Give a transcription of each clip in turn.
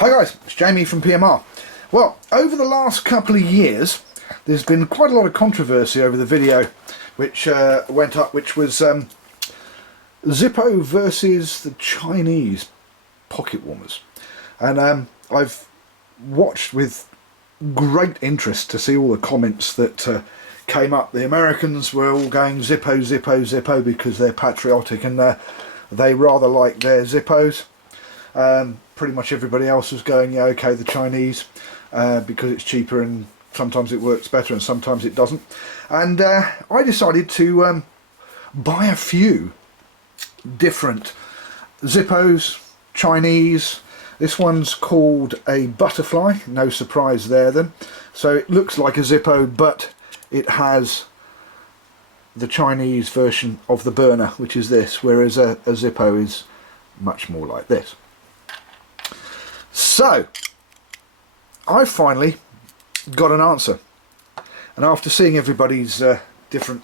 Hi guys, it's Jamie from PMR. Well, over the last couple of years there's been quite a lot of controversy over the video which went up, which was Zippo versus the Chinese pocket warmers. And I've watched with great interest to see all the comments that came up. The Americans were all going Zippo, Zippo, Zippo because they're patriotic and they rather like their Zippos. Pretty much everybody else was going, yeah, okay, the Chinese, because it's cheaper and sometimes it works better and sometimes it doesn't. And I decided to buy a few different Zippos, Chinese. This one's called a Butterfly, no surprise there then. So it looks like a Zippo, but it has the Chinese version of the burner, which is this, whereas a Zippo is much more like this. So I finally got an answer, and after seeing everybody's different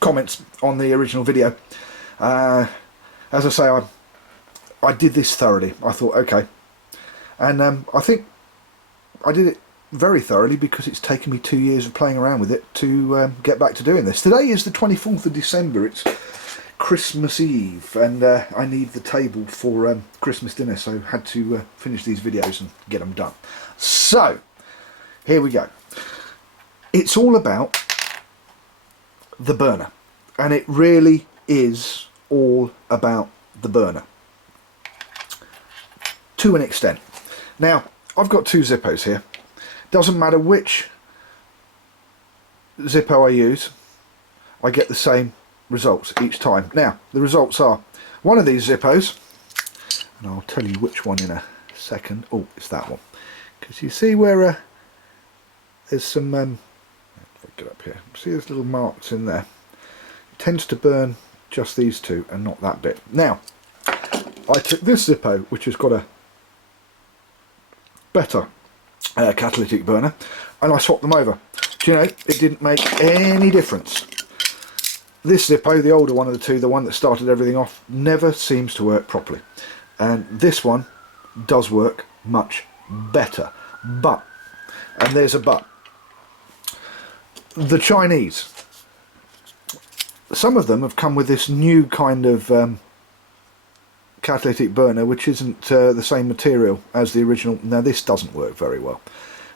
comments on the original video, as I say, I did this thoroughly. I thought, okay, and I think I did it very thoroughly because it's taken me 2 years of playing around with it to get back to doing this. Today is the 24th of December. It's Christmas Eve, and I need the table for Christmas dinner, so had to finish these videos and get them done. So here we go. It's all about the burner, and it really is all about the burner to an extent. Now I've got two Zippos here. Doesn't matter which Zippo I use, I get the same results each time. Now the results are one of these Zippos, and I'll tell you which one in a second. Oh, it's that one, because you see where there's some get up here, see there's little marks in there. It tends to burn just these two and not that bit. Now I took this Zippo, which has got a better catalytic burner, and I swapped them over. Do you know, it didn't make any difference. This Zippo, the older one of the two, the one that started everything off, never seems to work properly, and this one does work much better. But, and there's a but, the Chinese, some of them have come with this new kind of catalytic burner which isn't the same material as the original. Now this doesn't work very well,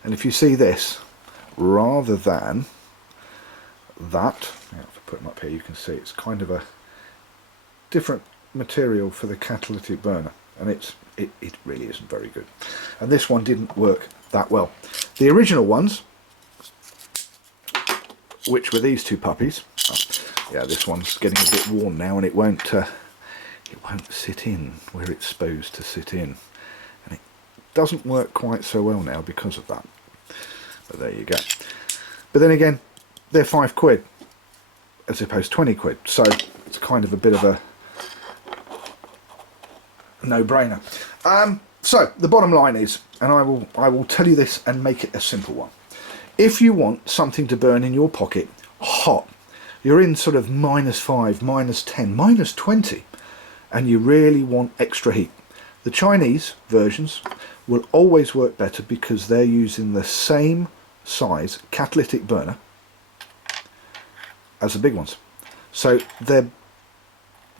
and if you see this, rather than that, if I put them up here, you can see it's kind of a different material for the catalytic burner, and it really isn't very good, and this one didn't work that well. The original ones, which were these two puppies, yeah, this one's getting a bit worn now, and it won't sit in where it's supposed to sit in, and it doesn't work quite so well now because of that. But there you go. But then again, they're £5 as opposed to 20 quid, so it's kind of a bit of a no-brainer. So the bottom line is, and I will tell you this and make it a simple one. If you want something to burn in your pocket hot, you're in sort of -5, -10, -20, and you really want extra heat, the Chinese versions will always work better because they're using the same size catalytic burner as the big ones, so they're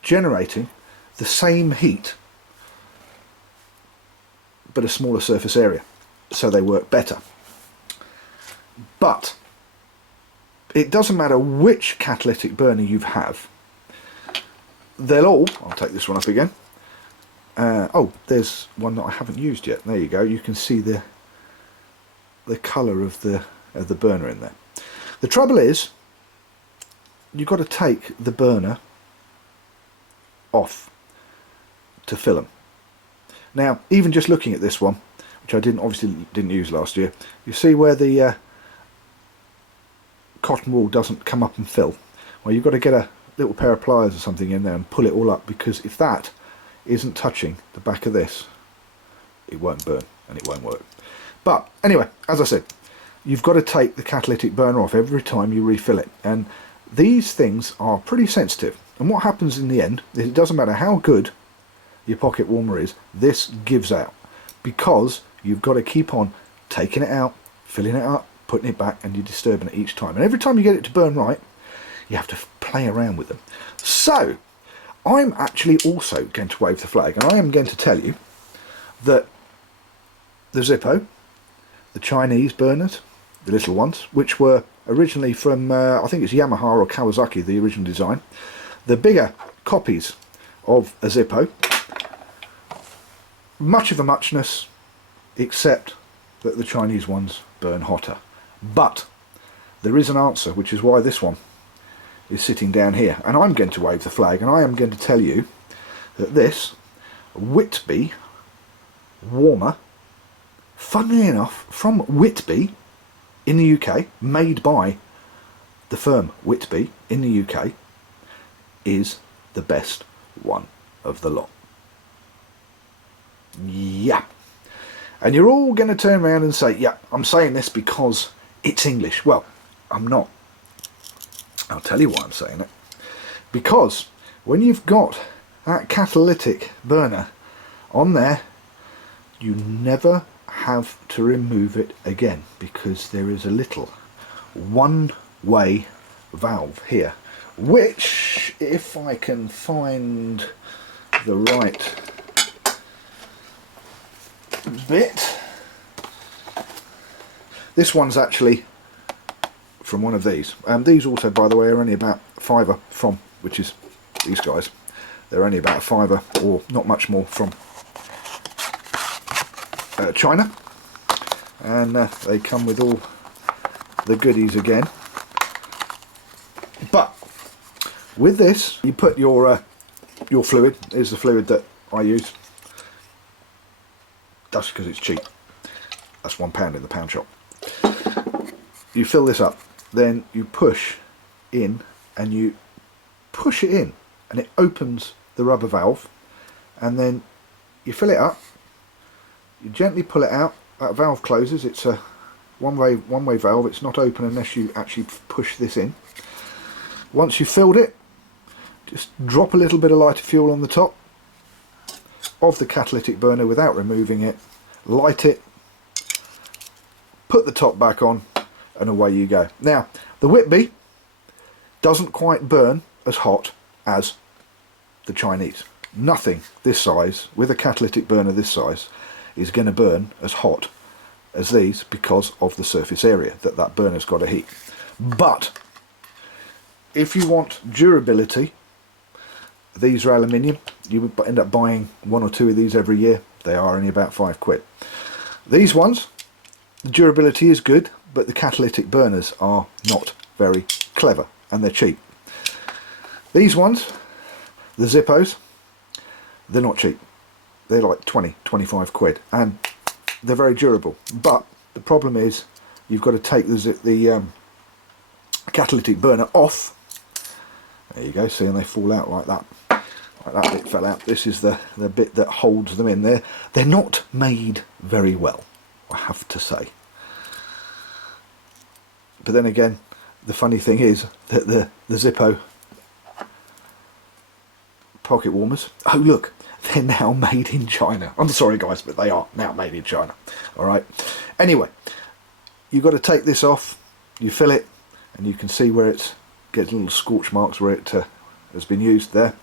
generating the same heat but a smaller surface area, so they work better. But it doesn't matter which catalytic burner you have, they'll all, I'll take this one up again, oh, there's one that I haven't used yet, there you go, you can see the colour of the burner in there. The trouble is, you've got to take the burner off to fill them. Now even just looking at this one, which I obviously didn't use last year, you see where the cotton wool doesn't come up and fill? Well, you've got to get a little pair of pliers or something in there and pull it all up, because if that isn't touching the back of this, it won't burn and it won't work. But anyway, as I said, you've got to take the catalytic burner off every time you refill it, and these things are pretty sensitive, and what happens in the end is it doesn't matter how good your pocket warmer is, this gives out, because you've got to keep on taking it out, filling it up, putting it back, and you're disturbing it each time. And every time you get it to burn right, you have to play around with them. So I'm actually also going to wave the flag, and I am going to tell you that the Zippo, the Chinese burners, the little ones, which were originally from I think it's Yamaha or Kawasaki, the original design, the bigger copies of a Zippo, much of a muchness, except that the Chinese ones burn hotter. But there is an answer, which is why this one is sitting down here, and I'm going to wave the flag, and I am going to tell you that this Whitby warmer, funnily enough, from Whitby in the UK, made by the firm Whitby in the UK, is the best one of the lot. Yeah. And you're all going to turn around and say, yeah, I'm saying this because it's English. Well, I'm not. I'll tell you why I'm saying it. Because when you've got that catalytic burner on there, you never have to remove it again, because there is a little one-way valve here, which, if I can find the right bit, this one's actually from one of these. These also, by the way, are only about £5 from, which is these guys, they're only about £5 or not much more from China, and they come with all the goodies again. But with this, you put your fluid. Here's the fluid that I use. That's because it's cheap. That's £1 in the pound shop. You fill this up, then you push in, and you push it in, and it opens the rubber valve, and then you fill it up. You gently pull it out. That valve closes. It's a one-way valve. It's not open unless you actually push this in. Once you've filled it, just drop a little bit of lighter fuel on the top of the catalytic burner without removing it. Light it. Put the top back on, and away you go. Now, the Whitby doesn't quite burn as hot as the Chinese. Nothing this size, with a catalytic burner this size, is going to burn as hot as these, because of the surface area that burner's got to heat. But if you want durability, these are aluminium. You would end up buying 1 or 2 of these every year. They are only about £5. These ones, the durability is good, but the catalytic burners are not very clever, and they're cheap. These ones, the Zippos, they're not cheap. They're like 20–25 £, and they're very durable. But the problem is, you've got to take the catalytic burner off. There you go. See, and they fall out like that. Like that bit fell out. This is the bit that holds them in there. They're not made very well, I have to say. But then again, the funny thing is that the Zippo pocket warmers, oh look, they're now made in China. I'm sorry guys, but they are now made in China. Alright, anyway, you've got to take this off, you fill it, and you can see where it gets little scorch marks where it has been used there.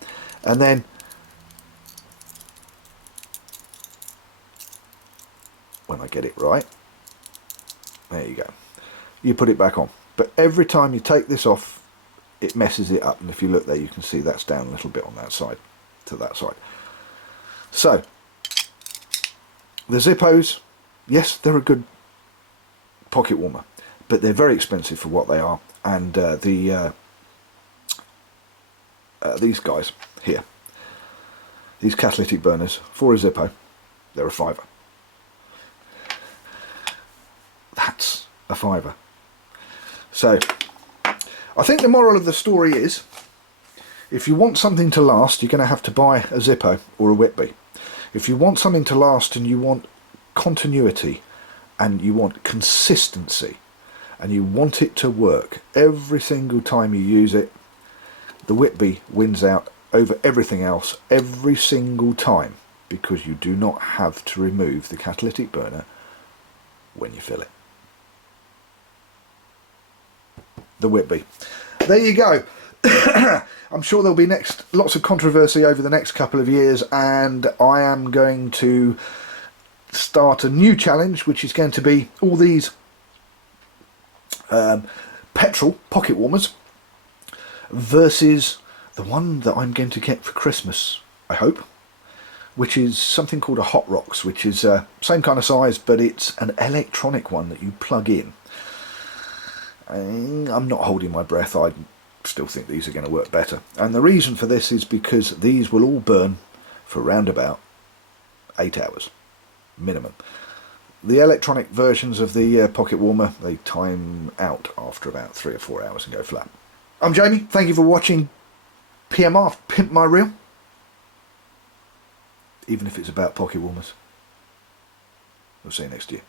And then when I get it right, there you go, you put it back on. But every time you take this off, it messes it up, and if you look there, you can see that's down a little bit on that side to that side. So the Zippos, yes, they're a good pocket warmer, but they're very expensive for what they are. And these guys here, these catalytic burners for a Zippo, they're a £5. That's a £5. So I think the moral of the story is, if you want something to last, you're going to have to buy a Zippo or a Whitby. If you want something to last and you want continuity and you want consistency and you want it to work every single time you use it, the Whitby wins out over everything else every single time, because you do not have to remove the catalytic burner when you fill it. The Whitby. There you go. I'm sure there'll be lots of controversy over the next couple of years, and I am going to start a new challenge, which is going to be all these Petrol pocket warmers versus the one that I'm going to get for Christmas, I hope, which is something called a Hot Rocks, which is same kind of size, but it's an electronic one that you plug in. I'm not holding my breath. I still think these are going to work better, and the reason for this is because these will all burn for around about 8 hours minimum. The electronic versions of the pocket warmer, they time out after about 3 or 4 hours and go flat. I'm Jamie, thank you for watching PMR, Pimp My Reel, even if it's about pocket warmers. We'll see you next year.